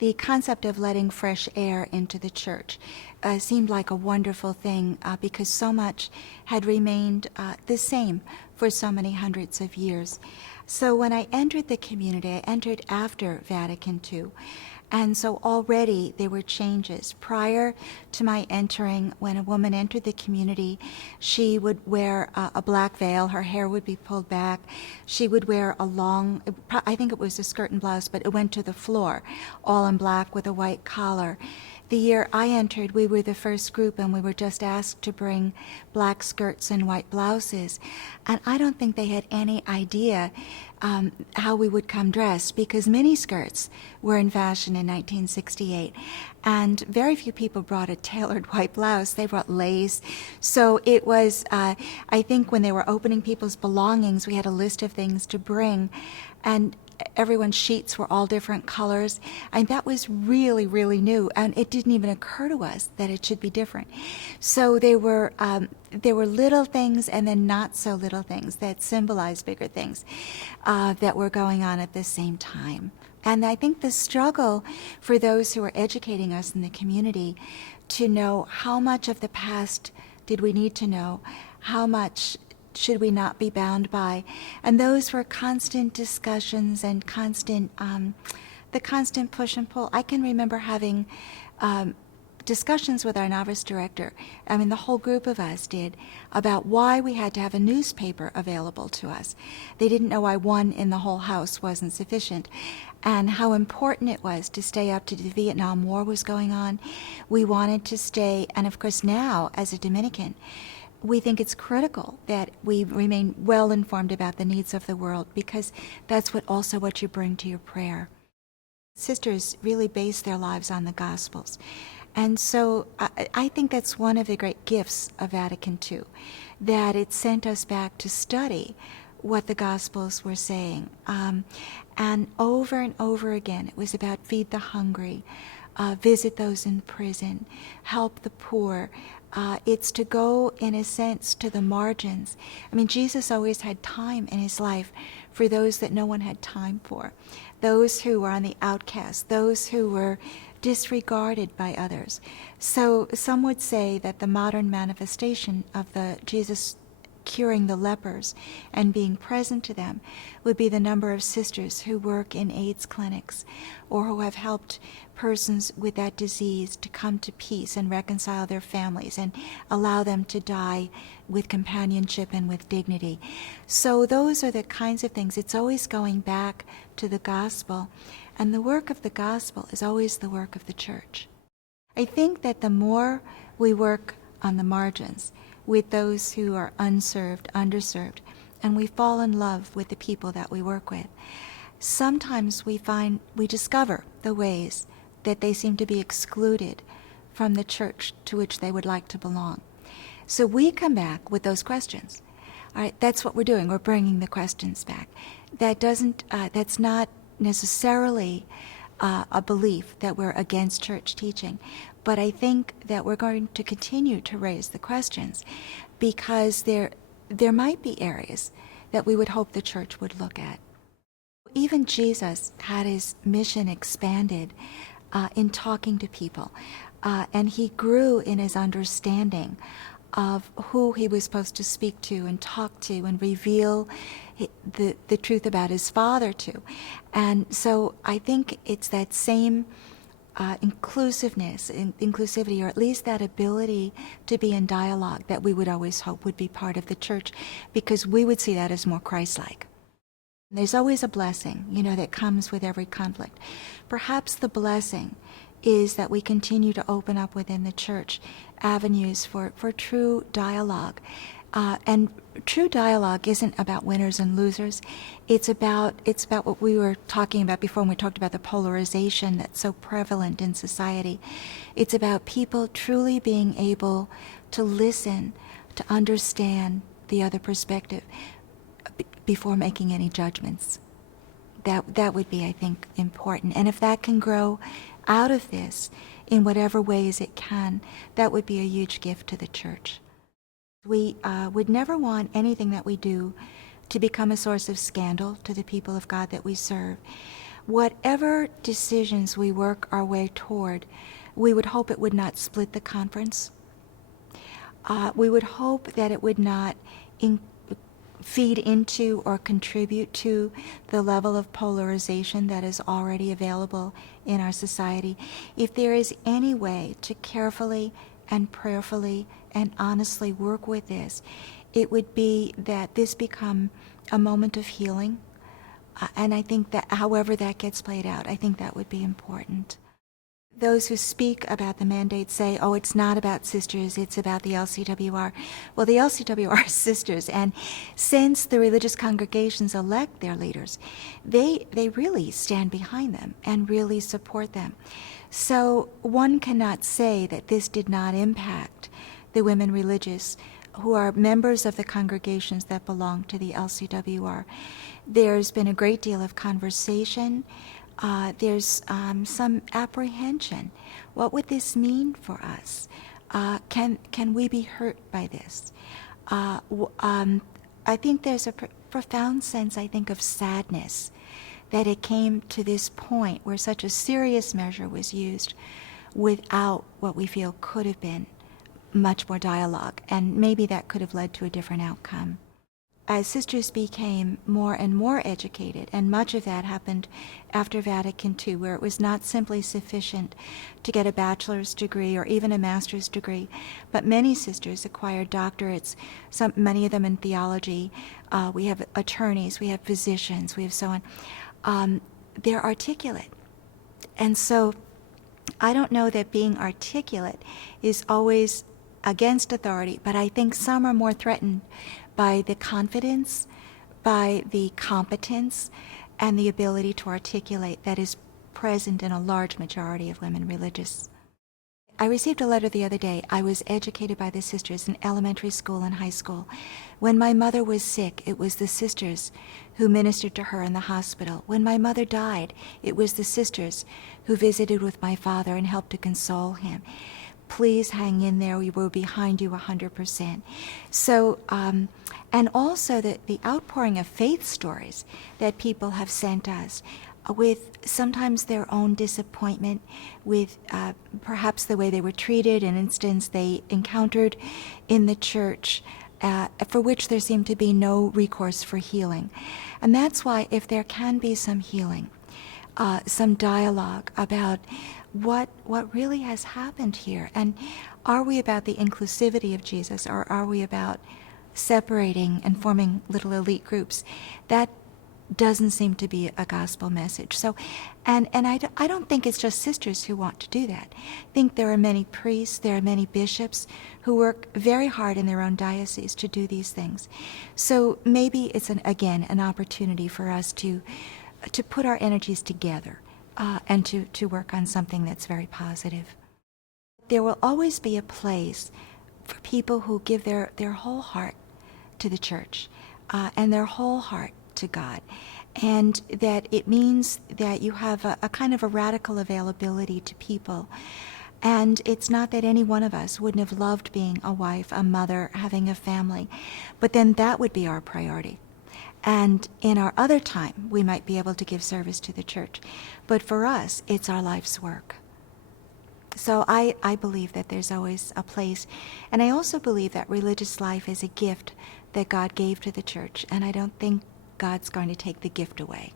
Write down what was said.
the concept of letting fresh air into the church seemed like a wonderful thing because so much had remained the same for so many hundreds of years. So when I entered the community, I entered after Vatican II. And so already there were changes. Prior to my entering, when a woman entered the community, she would wear a black veil, her hair would be pulled back, she would wear a long, I think it was a skirt and blouse, but it went to the floor, all in black with a white collar. The year I entered, we were the first group, and we were just asked to bring black skirts and white blouses. And I don't think they had any idea how we would come dressed, because miniskirts were in fashion in 1968. And very few people brought a tailored white blouse. They brought lace. So it was, I think when they were opening people's belongings, we had a list of things to bring. And everyone's sheets were all different colors, and that was really, really new, and it didn't even occur to us that it should be different. So there were little things and then not so little things that symbolized bigger things that were going on at the same time. And I think the struggle for those who are educating us in the community to know how much of the past did we need to know, how much should we not be bound by? And those were constant discussions and constant, the constant push and pull. I can remember having discussions with our novice director, I mean the whole group of us did, about why we had to have a newspaper available to us. They didn't know why one in the whole house wasn't sufficient, and how important it was to stay up to the Vietnam War was going on. We wanted to stay, and of course now, as a Dominican, we think it's critical that we remain well informed about the needs of the world, because that's what you bring to your prayer. Sisters really base their lives on the Gospels. And so I think that's one of the great gifts of Vatican II, that it sent us back to study what the Gospels were saying. And over again, it was about feed the hungry, visit those in prison, help the poor. It's to go, in a sense, to the margins. I mean, Jesus always had time in his life for those that no one had time for, those who were on the outcast, those who were disregarded by others. So some would say that the modern manifestation of the Jesus curing the lepers and being present to them would be the number of sisters who work in AIDS clinics or who have helped persons with that disease to come to peace and reconcile their families and allow them to die with companionship and with dignity. So those are the kinds of things. It's always going back to the gospel, and the work of the gospel is always the work of the church. I think that the more we work on the margins with those who are unserved, underserved, and we fall in love with the people that we work with, sometimes we discover the ways that they seem to be excluded from the church to which they would like to belong. So we come back with those questions. All right, that's what we're doing. We're bringing the questions back. That's not necessarily a belief that we're against church teaching, but I think that we're going to continue to raise the questions because there might be areas that we would hope the church would look at. Even Jesus had his mission expanded in talking to people, and he grew in his understanding of who he was supposed to speak to and talk to and reveal the truth about his Father to. And so I think it's that same inclusivity, or at least that ability to be in dialogue, that we would always hope would be part of the church, because we would see that as more Christ-like. There's always a blessing, that comes with every conflict. Perhaps the blessing is that we continue to open up within the church avenues for true dialogue. And true dialogue isn't about winners and losers. It's about what we were talking about before when we talked about the polarization that's so prevalent in society. It's about people truly being able to listen, to understand the other perspective before making any judgments. That would be, I think, important. And if that can grow out of this in whatever ways it can, that would be a huge gift to the church. We would never want anything that we do to become a source of scandal to the people of God that we serve. whatever decisions we work our way toward, we would hope it would not split the conference. We would hope that it would not feed into or contribute to the level of polarization that is already available in our society. If there is any way to carefully and prayerfully and honestly work with this, it would be that this become a moment of healing. And I think that however that gets played out, I think that would be important. Those who speak about the mandate say, oh, it's not about sisters, it's about the LCWR. Well, the LCWR is sisters, and since the religious congregations elect their leaders, they really stand behind them and really support them. So one cannot say that this did not impact the women religious who are members of the congregations that belong to the LCWR. There's been a great deal of conversation. There's some apprehension. What would this mean for us? Can we be hurt by this? I think there's a profound sense, I think, of sadness that it came to this point where such a serious measure was used without what we feel could have been much more dialogue, and maybe that could have led to a different outcome. As sisters became more and more educated, and much of that happened after Vatican II, where it was not simply sufficient to get a bachelor's degree or even a master's degree, but many sisters acquired doctorates, many of them in theology. We have attorneys, we have physicians, we have so on. They're articulate. And so I don't know that being articulate is always against authority, but I think some are more threatened by the confidence, by the competence, and the ability to articulate that is present in a large majority of women religious. I received a letter the other day. I was educated by the sisters in elementary school and high school. When my mother was sick, it was the sisters who ministered to her in the hospital. When my mother died, it was the sisters who visited with my father and helped to console him. Please hang in there. We were behind you 100%. So, and also the outpouring of faith stories that people have sent us with sometimes their own disappointment with perhaps the way they were treated, an instance they encountered in the church for which there seemed to be no recourse for healing. And that's why if there can be some healing, some dialogue about what really has happened here, and are we about the inclusivity of Jesus, or are we about separating and forming little elite groups? That doesn't seem to be a gospel message. So, and I don't think it's just sisters who want to do that. I think there are many priests, there are many bishops who work very hard in their own diocese to do these things. So maybe it's again an opportunity for us to put our energies together and to work on something that's very positive. There will always be a place for people who give their whole heart to the church and their whole heart to God, and that it means that you have a kind of a radical availability to people. And it's not that any one of us wouldn't have loved being a wife, a mother, having a family, but then that would be our priority. And in our other time, we might be able to give service to the church. But for us, it's our life's work. So I believe that there's always a place. And I also believe that religious life is a gift that God gave to the church. And I don't think God's going to take the gift away.